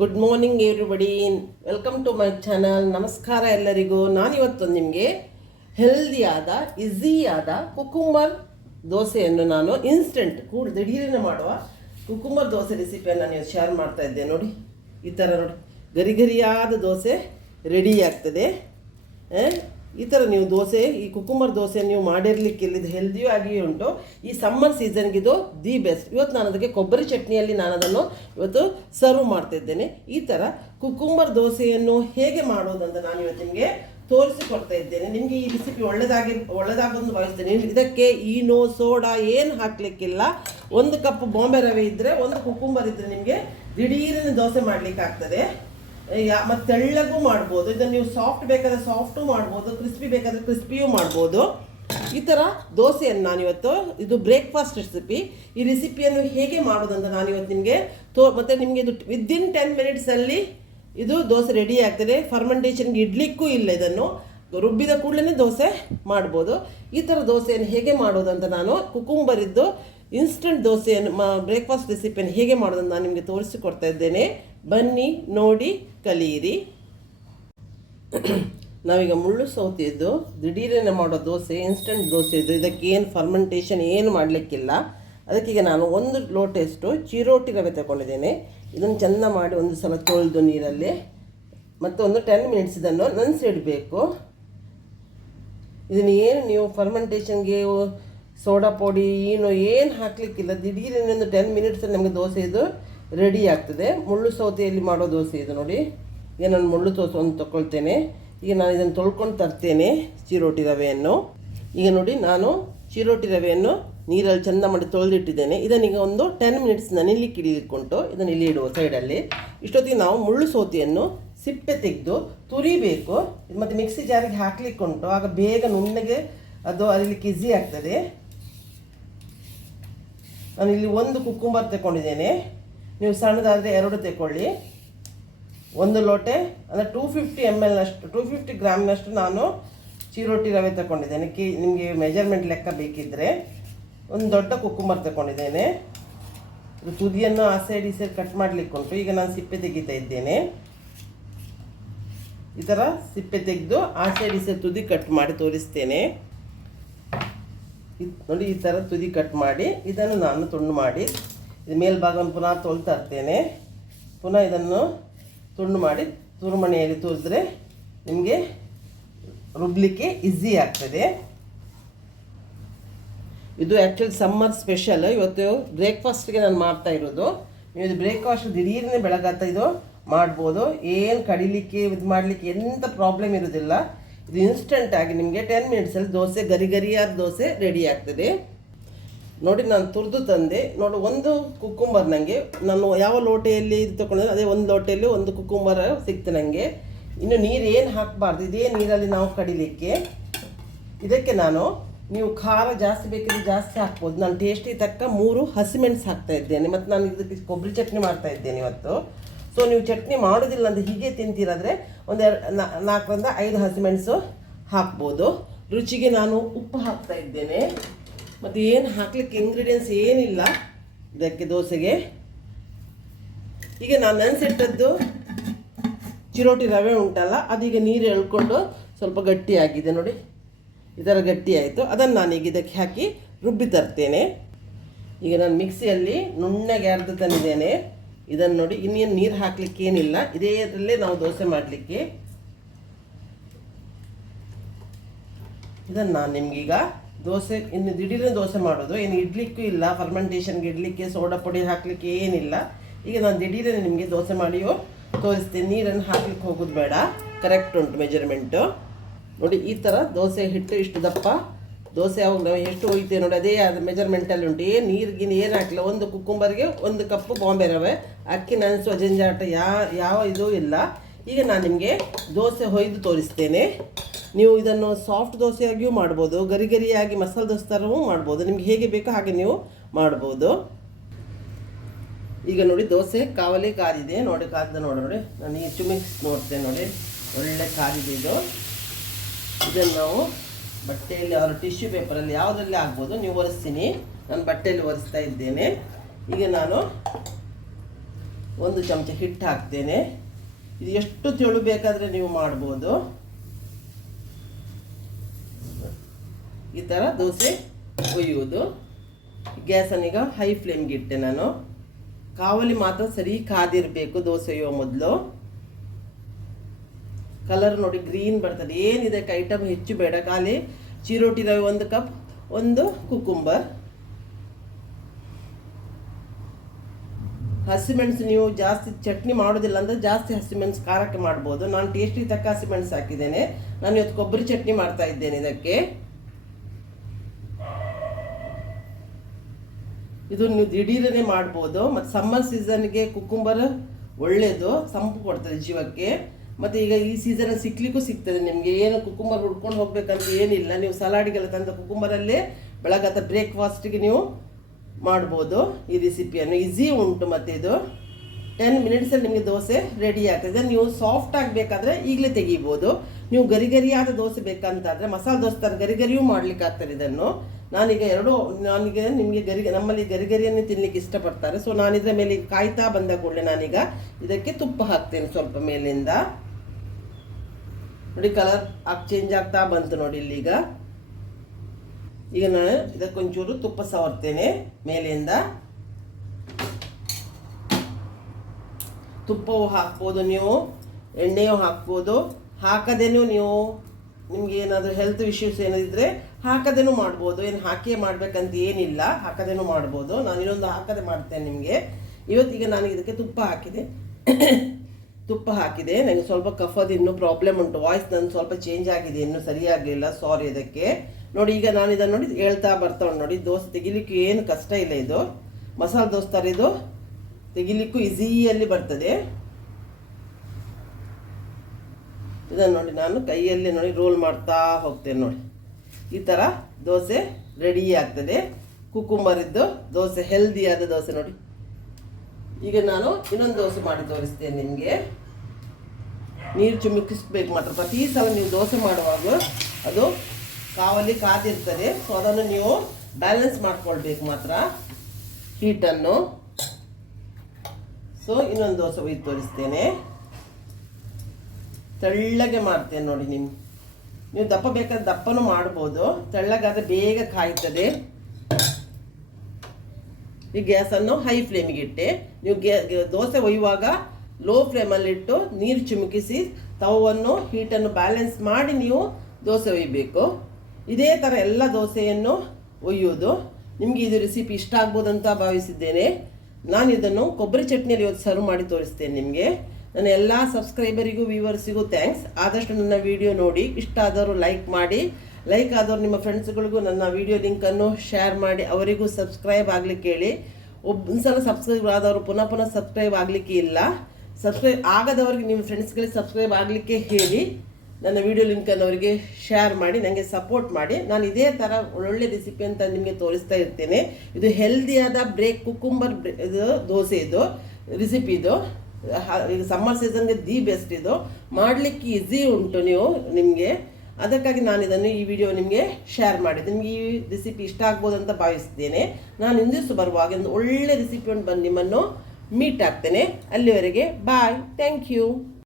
Good morning everybody, welcome to my channel. ನಮಸ್ಕಾರ ಎಲ್ಲರಿಗೂ. ನಾನಿವತ್ತು ನಿಮಗೆ ಹೆಲ್ದಿಯಾದ ಈಸಿಯಾದ ಕುಕುಂಬರ್ ದೋಸೆಯನ್ನು ನಾನು ಇನ್ಸ್ಟೆಂಟ್ ದಿಢೀರನೆ ಮಾಡುವ ಕುಕುಂಬರ್ ದೋಸೆ ರೆಸಿಪಿಯನ್ನು ನಾನು ಶೇರ್ ಮಾಡ್ತಾ ಇದ್ದೆ. ನೋಡಿ, ಈ ಥರ ನೋಡಿ, ಗರಿಗರಿಯಾದ ದೋಸೆ ರೆಡಿ ಆಗ್ತದೆ. ಈ ಥರ ನೀವು ದೋಸೆ, ಈ ಕುಕುಂಬರ್ ದೋಸೆ ನೀವು ಮಾಡಿರಲಿಕ್ಕೆ ಇದು ಹೆಲ್ದಿಯೂ ಆಗಿಯೂ ಉಂಟು. ಈ ಸಮ್ಮರ್ ಸೀಸನ್ಗಿದು ದಿ ಬೆಸ್ಟ್. ಇವತ್ತು ನಾನು ಅದಕ್ಕೆ ಕೊಬ್ಬರಿ ಚಟ್ನಿಯಲ್ಲಿ ನಾನು ಅದನ್ನು ಇವತ್ತು ಸರ್ವ್ ಮಾಡ್ತಾಯಿದ್ದೇನೆ. ಈ ಥರ ಕುಕುಂಬರ್ ದೋಸೆಯನ್ನು ಹೇಗೆ ಮಾಡೋದಂತ ನಾನು ಇವತ್ತು ನಿಮಗೆ ತೋರಿಸಿಕೊಡ್ತಾ ಇದ್ದೇನೆ. ನಿಮಗೆ ಈ ರೆಸಿಪಿ ಒಳ್ಳೆದಾಗೊಂದು ಭಾವಿಸ್ತೇನೆ. ಇದಕ್ಕೆ ಈನೋ ಸೋಡಾ ಏನು ಹಾಕಲಿಕ್ಕಿಲ್ಲ. 1 ಕಪ್ ಬಾಂಬೆ ರವೆ ಇದ್ದರೆ, 1 ಕುಕುಂಬರ್ ಇದ್ದರೆ ನಿಮಗೆ ದಿಢೀರನೆ ದೋಸೆ ಮಾಡಲಿಕ್ಕೆ ಆಗ್ತದೆ. ಮತ್ತು ತೆಳ್ಳಗೂ ಮಾಡ್ಬೋದು. ಇದನ್ನು ನೀವು ಸಾಫ್ಟ್ ಬೇಕಾದರೆ ಸಾಫ್ಟು ಮಾಡ್ಬೋದು, ಕ್ರಿಸ್ಪಿ ಬೇಕಾದರೆ ಕ್ರಿಸ್ಪಿಯೂ ಮಾಡ್ಬೋದು. ಈ ಥರ ದೋಸೆಯನ್ನು ನಾನಿವತ್ತು, ಇದು ಬ್ರೇಕ್ಫಾಸ್ಟ್ ರೆಸಿಪಿ. ಈ ರೆಸಿಪಿಯನ್ನು ಹೇಗೆ ಮಾಡೋದಂತ ನಾನಿವತ್ತು ನಿಮಗೆ ಮತ್ತು ನಿಮಗೆ ಇದು ವಿದಿನ್ 10 ಮಿನಿಟ್ಸಲ್ಲಿ ಇದು ದೋಸೆ ರೆಡಿ ಆಗ್ತದೆ. ಫರ್ಮೆಂಟೇಷನ್ಗೆ ಇಡ್ಲಿಕ್ಕೂ ಇಲ್ಲ, ಇದನ್ನು ರುಬ್ಬಿದ ಕೂಡಲೇ ದೋಸೆ ಮಾಡ್ಬೋದು. ಈ ಥರ ದೋಸೆಯನ್ನು ಹೇಗೆ ಮಾಡೋದಂತ ನಾನು ಕುಕುಂಬರಿದ್ದು ಇನ್ಸ್ಟೆಂಟ್ ದೋಸೆಯನ್ನು ಬ್ರೇಕ್ಫಾಸ್ಟ್ ರೆಸಿಪಿಯನ್ನು ಹೇಗೆ ಮಾಡೋದಂತ ನಾನು ನಿಮಗೆ ತೋರಿಸಿಕೊಡ್ತಾ ಇದ್ದೇನೆ. ಬನ್ನಿ, ನೋಡಿ, ಕಲಿಯಿರಿ. ನಾವೀಗ ಮುಳ್ಳು ಸೌತೆಯದ್ದು ದಿಢೀರನೆ ಮಾಡೋ ದೋಸೆ, ಇನ್ಸ್ಟೆಂಟ್ ದೋಸೆ ಇದು. ಇದಕ್ಕೇನು ಫರ್ಮೆಂಟೇಷನ್ ಏನು ಮಾಡಲಿಕ್ಕಿಲ್ಲ. ಅದಕ್ಕೀಗ ನಾನು 1 ಲೋಟಷ್ಟು ಚಿರೋಟಿ ರವೆ ತಗೊಂಡಿದ್ದೇನೆ. ಇದನ್ನು ಚೆಂದ ಮಾಡಿ ಒಂದು ಸಲ ತೊಳೆದು ನೀರಲ್ಲಿ, ಮತ್ತು ಒಂದು 10 ಮಿನಿಟ್ಸ್ ಇದನ್ನು ನೆನೆಸಿಡಬೇಕು. ಇದನ್ನು ಏನು ನೀವು ಫರ್ಮೆಂಟೇಷನ್ಗೆ ಸೋಡಾ ಪುಡಿ ಏನು ಹಾಕಲಿಕ್ಕಿಲ್ಲ. ದಿಢೀರನೆ ಒಂದು 10 ಮಿನಿಟ್ಸಲ್ಲಿ ನಮಗೆ ದೋಸೆ ಇದು ರೆಡಿ ಆಗ್ತದೆ. ಮುಳ್ಳು ಸೌತೆಯಲ್ಲಿ ಮಾಡೋ ದೋಸೆ ಇದು. ನೋಡಿ, ಈಗ ನಾನು ಮುಳ್ಳು ದೋಸೆ ಒಂದು ತೊಗೊಳ್ತೇನೆ. ಈಗ ನಾನು ಇದನ್ನು ತೊಳ್ಕೊಂಡು ತರ್ತೇನೆ ಚಿರೋಟಿ ರವೆಯನ್ನು. ಈಗ ನೋಡಿ, ನಾನು ಚಿರೋಟಿ ರವೆಯನ್ನು ನೀರಲ್ಲಿ ಚೆಂದ ಮಾಡಿ ತೊಳೆದಿಟ್ಟಿದ್ದೇನೆ. ಇದನ್ನೀಗ ಒಂದು 10 ಮಿನಿಟ್ಸ್ ನೆನೆಯಲಿಕ್ಕೆ ಇಟ್ಕೊಂಡು ಇದನ್ನು ಇಲ್ಲಿ ಇಡುವ ಸೈಡಲ್ಲಿ. ಇಷ್ಟೊತ್ತಿಗೆ ನಾವು ಮುಳ್ಳು ಸೌತೆಯನ್ನು ಸಿಪ್ಪೆ ತೆಗೆದು ತುರಿಬೇಕು. ಮತ್ತು ಮಿಕ್ಸಿ ಜಾರಿಗೆ ಹಾಕ್ಲಿಕ್ಕೆ ಉಂಟು, ಆಗ ಬೇಗ ನುಣ್ಣಗೆ ಅದು ಅರಿಲಿಕ್ಕೆ ಈಸಿ ಆಗ್ತದೆ. ನಾನು ಇಲ್ಲಿ 1 ಕುಕುಂಬರ್ ತಗೊಂಡಿದ್ದೇನೆ. ನೀವು ಸಣ್ಣದಾದರೆ 2 ತಗೊಳ್ಳಿ. 1 ಲೋಟೆ ಅಂದರೆ 250 ml 250 ಗ್ರಾಮ್ನಷ್ಟು ನಾನು ಚಿರೋಟಿ ರವೆ ತಗೊಂಡಿದ್ದೇನೆ. ನಿಮಗೆ ಮೆಜರ್ಮೆಂಟ್ ಲೆಕ್ಕ ಬೇಕಿದ್ದರೆ. ಒಂದು ದೊಡ್ಡ ಕುಕುಂಬರ್ ತಗೊಂಡಿದ್ದೇನೆ. ಇದು ತುದಿಯನ್ನು ಆ ಸೈಡ್ ಈ ಸೈಡ್ ಕಟ್ ಮಾಡಲಿಕ್ಕೆ ಉಂಟು. ಈಗ ನಾನು ಸಿಪ್ಪೆ ತೆಗಿತಾ ಇದ್ದೇನೆ. ಈ ಥರ ಸಿಪ್ಪೆ ತೆಗೆದು ಆ ಸೈಡ್ ಈ ಸೈಡ್ ತುದಿ ಕಟ್ ಮಾಡಿ ತೋರಿಸ್ತೇನೆ. ನೋಡಿ, ಈ ಥರ ತುದಿ ಕಟ್ ಮಾಡಿ ಇದನ್ನು ನಾನು ತುಂಡು ಮಾಡಿ ಇದು ಮೇಲ್ಭಾಗವನ್ನು ಪುನಃ ತೊಳ್ತಾ ಇರ್ತೇನೆ. ಪುನಃ ಇದನ್ನು ತುಂಡು ಮಾಡಿ ತುರುಮಣೆಯಲ್ಲಿ ತುರಿದ್ರೆ ನಿಮಗೆ ರುಬ್ಲಿಕ್ಕೆ ಈಸಿ ಆಗ್ತದೆ. ಇದು ಆ್ಯಕ್ಚುಲಿ ಸಮ್ಮರ್ ಸ್ಪೆಷಲ್. ಇವತ್ತು ಬ್ರೇಕ್ಫಾಸ್ಟ್ಗೆ ನಾನು ಮಾಡ್ತಾ ಇರೋದು. ನೀವು ಇದು ಬ್ರೇಕ್ಫಾಸ್ಟ್ ದಿಢೀರನೆ ಬೆಳಗಾತ ಇದು ಮಾಡ್ಬೋದು. ಏನು ಕಡಿಲಿಕ್ಕೆ ಇದು ಮಾಡಲಿಕ್ಕೆ ಎಂಥ ಪ್ರಾಬ್ಲಮ್ ಇರೋದಿಲ್ಲ. ಇದು ಇನ್ಸ್ಟೆಂಟಾಗಿ ನಿಮಗೆ 10 ಮಿನಿಟ್ಸಲ್ಲಿ ದೋಸೆ, ಗರಿಗರಿಯಾದ ದೋಸೆ ರೆಡಿ ಆಗ್ತದೆ. ನೋಡಿ, ನಾನು ತುರಿದು ತಂದೆ. ನೋಡಿ, 1 ಕುಕುಂಬರ್ ನನಗೆ, ನಾನು ಯಾವ ಲೋಟೆಯಲ್ಲಿ ಇದು ತೊಗೊಂಡಿದ್ದೆ ಅದೇ 1 ಲೋಟೆಯಲ್ಲಿ 1 ಕುಕುಂಬರ್ ಸಿಕ್ತು ನನಗೆ. ಇನ್ನು ನೀರು ಏನು ಹಾಕಬಾರ್ದು, ಇದೇ ನೀರಲ್ಲಿ ನಾವು ಕಡಿಲಿಕ್ಕೆ. ಇದಕ್ಕೆ ನಾನು, ನೀವು ಖಾರ ಜಾಸ್ತಿ ಬೇಕಿದ್ರೆ ಜಾಸ್ತಿ ಹಾಕ್ಬೋದು. ನಾನು ಟೇಸ್ಟಿಗೆ ತಕ್ಕ 3 ಹಸಿಮೆಣಸು ಹಾಕ್ತಾ ಇದ್ದೇನೆ. ಮತ್ತು ನಾನು ಇದಕ್ಕೆ ಕೊಬ್ಬರಿ ಚಟ್ನಿ ಮಾಡ್ತಾ ಇದ್ದೇನೆ ಇವತ್ತು. ಸೊ ನೀವು ಚಟ್ನಿ ಮಾಡೋದಿಲ್ಲ ಅಂದರೆ ಹೀಗೆ ತಿಂತೀರಾದರೆ ಒಂದು 4 ರಿಂದ 5 ಹಸಿಮೆಣಸು ಹಾಕ್ಬೋದು. ರುಚಿಗೆ ನಾನು ಉಪ್ಪು ಹಾಕ್ತಾ ಇದ್ದೇನೆ. ಮತ್ತು ಏನು ಹಾಕ್ಲಿಕ್ಕೆ ಇಂಗ್ರೀಡಿಯೆಂಟ್ಸ್ ಏನಿಲ್ಲ ಇದಕ್ಕೆ ದೋಸೆಗೆ. ಈಗ ನಾನು ನೆನೆಸಿಟ್ಟದ್ದು ಚಿರೋಟಿ ರವೆ ಉಂಟಲ್ಲ, ಅದೀಗ ನೀರು ಎಳ್ಕೊಂಡು ಸ್ವಲ್ಪ ಗಟ್ಟಿಯಾಗಿದೆ. ನೋಡಿ, ಈ ಥರ ಗಟ್ಟಿ ಆಯಿತು. ಅದನ್ನು ನಾನೀಗ ಇದಕ್ಕೆ ಹಾಕಿ ರುಬ್ಬಿ ತರ್ತೇನೆ. ಈಗ ನಾನು ಮಿಕ್ಸಿಯಲ್ಲಿ ನುಣ್ಣಗೆ ಅರ್ದು ತಂದಿದ್ದೇನೆ. ಇದನ್ನು ನೋಡಿ, ಇನ್ನೇನು ನೀರು ಹಾಕಲಿಕ್ಕೆ ಏನಿಲ್ಲ. ಇದೇ ಇದರಲ್ಲೇ ನಾವು ದೋಸೆ ಮಾಡಲಿಕ್ಕೆ. ಇದನ್ನು ನಾನು ನಿಮಗೀಗ ದೋಸೆ, ಇನ್ನು ದಿಢೀರನೆ ದೋಸೆ ಮಾಡೋದು, ಏನು ಇಡ್ಲಿಕ್ಕೂ ಇಲ್ಲ. ಫರ್ಮೆಂಟೇಷನ್ಗೆ ಇಡಲಿಕ್ಕೆ ಸೋಡಾ ಪುಡಿ ಹಾಕಲಿಕ್ಕೆ ಏನಿಲ್ಲ. ಈಗ ನಾನು ದಿಢೀರನೆ ನಿಮಗೆ ದೋಸೆ ಮಾಡಿಯೋ ತೋರಿಸ್ತೀನಿ. ನೀರನ್ನು ಹಾಕ್ಲಿಕ್ಕೆ ಹೋಗೋದು ಬೇಡ, ಕರೆಕ್ಟ್ ಉಂಟು ಮೆಜರ್ಮೆಂಟು. ನೋಡಿ, ಈ ಥರ ದೋಸೆ ಹಿಟ್ಟು ಇಷ್ಟು ದಪ್ಪ ದೋಸೆ ಯಾವಾಗ ನಾವು ಎಷ್ಟು ಒಯ್ತೇವೆ ನೋಡಿ, ಅದೇ ಅದು ಮೆಜರ್ಮೆಂಟಲ್ಲಿ ಉಂಟು. ಏನು ನೀರಿಗಿನ ಏನು ಹಾಕಿಲ್ಲ. 1 ಕುಕುಂಬರ್ಗೆ 1 ಕಪ್ಪು ಬಾಂಬೆ ರವೆ. ಅಕ್ಕಿ ನೆನೆಸುವ ಜಂಜಾಟ ಯಾವ ಇದೂ ಇಲ್ಲ. ಈಗ ನಾನು ನಿಮಗೆ ದೋಸೆ ಹೊಯ್ದು ತೋರಿಸ್ತೇನೆ. ನೀವು ಇದನ್ನು ಸಾಫ್ಟ್ ದೋಸೆಯಾಗಿಯೂ ಮಾಡ್ಬೋದು, ಗರಿಗರಿಯಾಗಿ ಮಸಾಲೆ ದೋಸೆ ಥರವೂ ಮಾಡ್ಬೋದು. ನಿಮ್ಗೆ ಹೇಗೆ ಬೇಕೋ ಹಾಗೆ ನೀವು ಮಾಡ್ಬೋದು. ಈಗ ನೋಡಿ, ದೋಸೆ ಕಾವಲಿ ಕಾದಿದೆ. ನೋಡಿ, ಕಾದ ನೋಡಿ, ನಾನು ಈ ಚುಮಿಕ್ಸ್ ನೋಡ್ತೇನೆ. ನೋಡಿ, ಒಳ್ಳೆ ಕಾದಿದೆ ಇದು. ಇದನ್ನು ನಾವು ಬಟ್ಟೆಯಲ್ಲಿ, ಅವರ ಟಿಶ್ಯೂ ಪೇಪರಲ್ಲಿ ಯಾವುದರಲ್ಲಿ ಆಗ್ಬೋದು, ನೀವು ಒರೆಸ್ತೀನಿ. ನಾನು ಬಟ್ಟೆಯಲ್ಲಿ ಒರೆಸ್ತಾ ಇದ್ದೇನೆ. ಈಗ ನಾನು 1 ಚಮಚ ಹಿಟ್ಟು ಹಾಕ್ತೇನೆ. ಇದು ಎಷ್ಟು ತೆಳು ಬೇಕಾದರೆ ನೀವು ಮಾಡ್ಬೋದು. ಈ ಥರ ದೋಸೆ ಒಯ್ಯುವುದು. ಗ್ಯಾಸನ್ನೀಗ ಹೈ ಫ್ಲೇಮ್ಗೆ ಇಟ್ಟೆ ನಾನು. ಕಾವಲಿ ಮಾತ್ರ ಸರಿ ಕಾದಿರಬೇಕು ದೋಸೆ ಒಯ್ಯೋ ಮೊದಲು. ಕಲರ್ ನೋಡಿ ಗ್ರೀನ್ ಬರ್ತದೆ. ಏನಿದೆ ಐಟಮ್ ಹೆಚ್ಚು ಬೇಡ, ಖಾಲಿ ಚಿರೋಟಿ ರವೆ 1 ಕಪ್, 1 ಕುಕುಂಬರ್. ಹಸಿಮೆಣಸು ನೀವು ಜಾಸ್ತಿ ಚಟ್ನಿ ಮಾಡೋದಿಲ್ಲ ಅಂದರೆ ಜಾಸ್ತಿ ಹಸಿಮೆಣಸು ಖಾರಕ್ಕೆ ಮಾಡ್ಬೋದು. ನಾನು ಟೇಸ್ಟಿ ತಕ್ಕ ಹಸಿಮೆಣಸು ಹಾಕಿದ್ದೇನೆ. ನಾನು ಇವತ್ತು ಕೊಬ್ಬರಿ ಚಟ್ನಿ ಮಾಡ್ತಾ ಇದ್ದೇನೆ ಇದಕ್ಕೆ. ಇದು ನೀವು ದಿಢೀರನೇ ಮಾಡ್ಬೋದು. ಮತ್ತು ಸಮ್ಮರ್ ಸೀಸನ್ಗೆ ಕುಕುಂಬರ್ ಒಳ್ಳೆಯದು, ಸಂಪು ಕೊಡ್ತದೆ ಜೀವಕ್ಕೆ. ಮತ್ತು ಈಗ ಈ ಸೀಸನ್ ಸಿಗ್ಲಿಕ್ಕೂ ಸಿಗ್ತದೆ ನಿಮಗೆ. ಏನು ಕುಕುಂಬರ್ ಹುಡ್ಕೊಂಡು ಹೋಗ್ಬೇಕಂತ ಏನಿಲ್ಲ. ನೀವು ಸಲಾಡಿಗೆಲ್ಲ ತಂದ ಕುಕುಂಬರಲ್ಲೇ ಬೆಳಗ್ಗೆ ಬ್ರೇಕ್ಫಾಸ್ಟಿಗೆ ನೀವು ಮಾಡ್ಬೋದು ಈ ರೆಸಿಪಿಯನ್ನು. ಈಸಿ ಉಂಟು. ಮತ್ತು ಇದು 10 ಮಿನಿಟ್ಸಲ್ಲಿ ನಿಮಗೆ ದೋಸೆ ರೆಡಿ ಆಗ್ತದೆ. ನೀವು ಸಾಫ್ಟ್ ಆಗಬೇಕಾದ್ರೆ ಈಗಲೇ ತೆಗಿಬೋದು. ನೀವು ಗರಿಗರಿಯಾದ ದೋಸೆ ಬೇಕಂತಾದರೆ ಮಸಾಲೆ ದೋಸೆ ಥರ ಗರಿಗರಿಯೂ ಮಾಡ್ಲಿಕ್ಕೆ ಆಗ್ತದೆ ಇದನ್ನು. ನಾನೀಗ ನಿಮಗೆ ನಮ್ಮಲ್ಲಿ ಗರಿಗರಿಯನ್ನು ತಿನ್ನಲಿಕ್ಕೆ ಇಷ್ಟಪಡ್ತಾರೆ. ಸೊ ನಾನಿದ್ರ ಮೇಲೆ ಕಾಯ್ತಾ ಬಂದ ಕೂಡಲೇ ನಾನೀಗ ಇದಕ್ಕೆ ತುಪ್ಪ ಹಾಕ್ತೇನೆ ಸ್ವಲ್ಪ ಮೇಲಿಂದ. ನೋಡಿ ಕಲರ್ ಚೇಂಜ್ ಆಗ್ತಾ ಬಂತು ನೋಡಿ ಇಲ್ಲಿಗ. ಈಗ ನಾನು ಇದಕ್ಕೊಂಚೂರು ತುಪ್ಪ ಸವರ್ತೇನೆ ಮೇಲಿಂದ. ತುಪ್ಪವು ಹಾಕ್ಬೋದು, ನೀವು ಎಣ್ಣೆಯೂ ಹಾಕ್ಬೋದು. ಹಾಕದೇನು ನೀವು ನಿಮ್ಗೆ ಏನಾದರೂ ಹೆಲ್ತ್ ಇಶ್ಯೂಸ್ ಏನಾದಿದ್ರೆ ಹಾಕದೇನು ಮಾಡ್ಬೋದು. ಏನು ಹಾಕೇ ಮಾಡ್ಬೇಕಂತ ಏನಿಲ್ಲ, ಹಾಕದೇನು ಮಾಡ್ಬೋದು. ನಾನು ಇನ್ನೊಂದು ಹಾಕದೆ ಮಾಡ್ತೇನೆ ನಿಮಗೆ. ಇವತ್ತೀಗ ನಾನು ಇದಕ್ಕೆ ತುಪ್ಪ ಹಾಕಿದೆ. ನನಗೆ ಸ್ವಲ್ಪ ಕಫದ ಇನ್ನೂ ಪ್ರಾಬ್ಲಮ್ ಉಂಟು. ವಾಯ್ಸ್ ನನ್ನ ಸ್ವಲ್ಪ ಚೇಂಜ್ ಆಗಿದೆ, ಇನ್ನೂ ಸರಿಯಾಗಲಿಲ್ಲ, ಸಾರಿ ಇದಕ್ಕೆ. ನೋಡಿ ಈಗ ನಾನು ಇದನ್ನು ನೋಡಿ ಹೇಳ್ತಾ ಬರ್ತಾ ಉಂಟು ನೋಡಿ. ದೋಸೆ ತೆಗಿಲಿಕ್ಕೆ ಏನು ಕಷ್ಟ ಇಲ್ಲ. ಇದು ಮಸಾಲೆ ದೋಸೆ ಥರ ಇದು ತೆಗಿಲಿಕ್ಕೂ ಈಸಿಯಲ್ಲಿ ಬರ್ತದೆ. ಇದನ್ನು ನೋಡಿ ನಾನು ಕೈಯಲ್ಲಿ ನೋಡಿ ರೋಲ್ ಮಾಡ್ತಾ ಹೋಗ್ತೇನೆ ನೋಡಿ. ಈ ಥರ ದೋಸೆ ರೆಡಿ ಆಗ್ತದೆ. ಕುಕುಂಬರಿದ್ದು ದೋಸೆ, ಹೆಲ್ದಿಯಾದ ದೋಸೆ ನೋಡಿ. ಈಗ ನಾನು ಇನ್ನೊಂದು ದೋಸೆ ಮಾಡಿ ತೋರಿಸ್ತೇನೆ ನಿಮಗೆ. ನೀರು ಚಿಮುಕಿಸ್ಬೇಕು ಮಾತ್ರ. ಪ್ರತಿ ಸಲ ನೀವು ದೋಸೆ ಮಾಡುವಾಗ ಅದು ಕಾವಲಿ ಕಾದಿರ್ತದೆ. ಸೊ ಅದನ್ನು ನೀವು ಬ್ಯಾಲೆನ್ಸ್ ಮಾಡ್ಕೊಳ್ಬೇಕು ಮಾತ್ರ ಹೀಟನ್ನು. ಸೊ ಇನ್ನೊಂದು ದೋಸೆ ಒಯ್ದು ತೋರಿಸ್ತೇನೆ. ತೆಳ್ಳಗೆ ಮಾಡ್ತೇನೆ ನೋಡಿ. ನೀವು ದಪ್ಪ ಬೇಕಾದ್ರೆ ದಪ್ಪನೂ ಮಾಡ್ಬೋದು. ತೆಳ್ಳಗಾದರೆ ಬೇಗ ಕಾಯ್ತದೆ. ಈ ಗ್ಯಾಸನ್ನು ಹೈ ಫ್ಲೇಮಿಗೆ ಇಟ್ಟೆ. ನೀವು ದೋಸೆ ಒಯ್ಯುವಾಗ ಲೋ ಫ್ಲೇಮಲ್ಲಿಟ್ಟು ನೀರು ಚಿಮುಕಿಸಿ ತವವನ್ನು ಹೀಟನ್ನು ಬ್ಯಾಲೆನ್ಸ್ ಮಾಡಿ ನೀವು ದೋಸೆ ಒಯ್ಯಬೇಕು. ಇದೇ ಥರ ಎಲ್ಲ ದೋಸೆಯನ್ನು ಒಯ್ಯೋದು. ನಿಮಗೆ ಇದು ರೆಸಿಪಿ ಇಷ್ಟ ಆಗ್ಬೋದು ಅಂತ ಭಾವಿಸಿದ್ದೇನೆ. ನಾನು ಇದನ್ನು ಕೊಬ್ಬರಿ ಚಟ್ನಿಯಲ್ಲಿ ಇವತ್ತು ಸರ್ವ್ ಮಾಡಿ ತೋರಿಸ್ತೇನೆ ನಿಮಗೆ. ನನ್ನ ಎಲ್ಲ ಸಬ್ಸ್ಕ್ರೈಬರಿಗೂ ವ್ಯೂವರ್ಸಿಗೂ ಥ್ಯಾಂಕ್ಸ್. ಆದಷ್ಟು ನನ್ನ ವಿಡಿಯೋ ನೋಡಿ ಇಷ್ಟ ಆದವರು ಲೈಕ್ ಮಾಡಿ. ಲೈಕ್ ಆದವರು ನಿಮ್ಮ ಫ್ರೆಂಡ್ಸ್ಗಳಿಗೂ ನನ್ನ ವಿಡಿಯೋ ಲಿಂಕನ್ನು ಶೇರ್ ಮಾಡಿ ಅವರಿಗೂ ಸಬ್ಸ್ಕ್ರೈಬ್ ಆಗಲಿಕ್ಕೆ ಹೇಳಿ. ಒಂದ್ಸಲ ಸಬ್ಸ್ಕ್ರೈಬ್ ಆದವರು ಪುನಃ ಸಬ್ಸ್ಕ್ರೈಬ್ ಆಗಲಿಕ್ಕೆ ಇಲ್ಲ. ಸಬ್ಸ್ಕ್ರೈಬ್ ಆಗದವ್ರಿಗೆ ನಿಮ್ಮ ಫ್ರೆಂಡ್ಸ್ಗಳಿಗೆ ಸಬ್ಸ್ಕ್ರೈಬ್ ಆಗಲಿಕ್ಕೆ ಹೇಳಿ. ನನ್ನ ವಿಡಿಯೋ ಲಿಂಕನ್ನು ಅವರಿಗೆ ಶೇರ್ ಮಾಡಿ ನನಗೆ ಸಪೋರ್ಟ್ ಮಾಡಿ. ನಾನು ಇದೇ ಥರ ಒಳ್ಳೊಳ್ಳೆ ರೆಸಿಪಿ ಅಂತ ನಿಮಗೆ ತೋರಿಸ್ತಾ ಇರ್ತೇನೆ. ಇದು ಹೆಲ್ದಿಯಾದ ಕುಕುಂಬರ್ ಇದು ದೋಸೆ ಇದು ರೆಸಿಪಿ. ಇದು ಈಗ ಸಮ್ಮರ್ ಸೀಸನ್ಗೆ ಬೆಸ್ಟ್. ಇದು ಮಾಡಲಿಕ್ಕೆ ಈಸಿ ಉಂಟು ನಿಮಗೆ. ಅದಕ್ಕಾಗಿ ನಾನು ಇದನ್ನು ಈ ವಿಡಿಯೋ ನಿಮಗೆ ಶೇರ್ ಮಾಡಿದೆ. ನಿಮಗೆ ಈ ರೆಸಿಪಿ ಇಷ್ಟ ಆಗ್ಬೋದು ಅಂತ ಭಾವಿಸ್ತೇನೆ. ನಾನು ಇಂದಿಷ್ಟು ಬರುವಾಗ ಒಂದು ಒಳ್ಳೆ ರೆಸಿಪಿ ಉಂಟು ಬಂದು ನಿಮ್ಮನ್ನು ಮೀಟ್ ಆಗ್ತೇನೆ. ಅಲ್ಲಿವರೆಗೆ ಬಾಯ್. Thank you.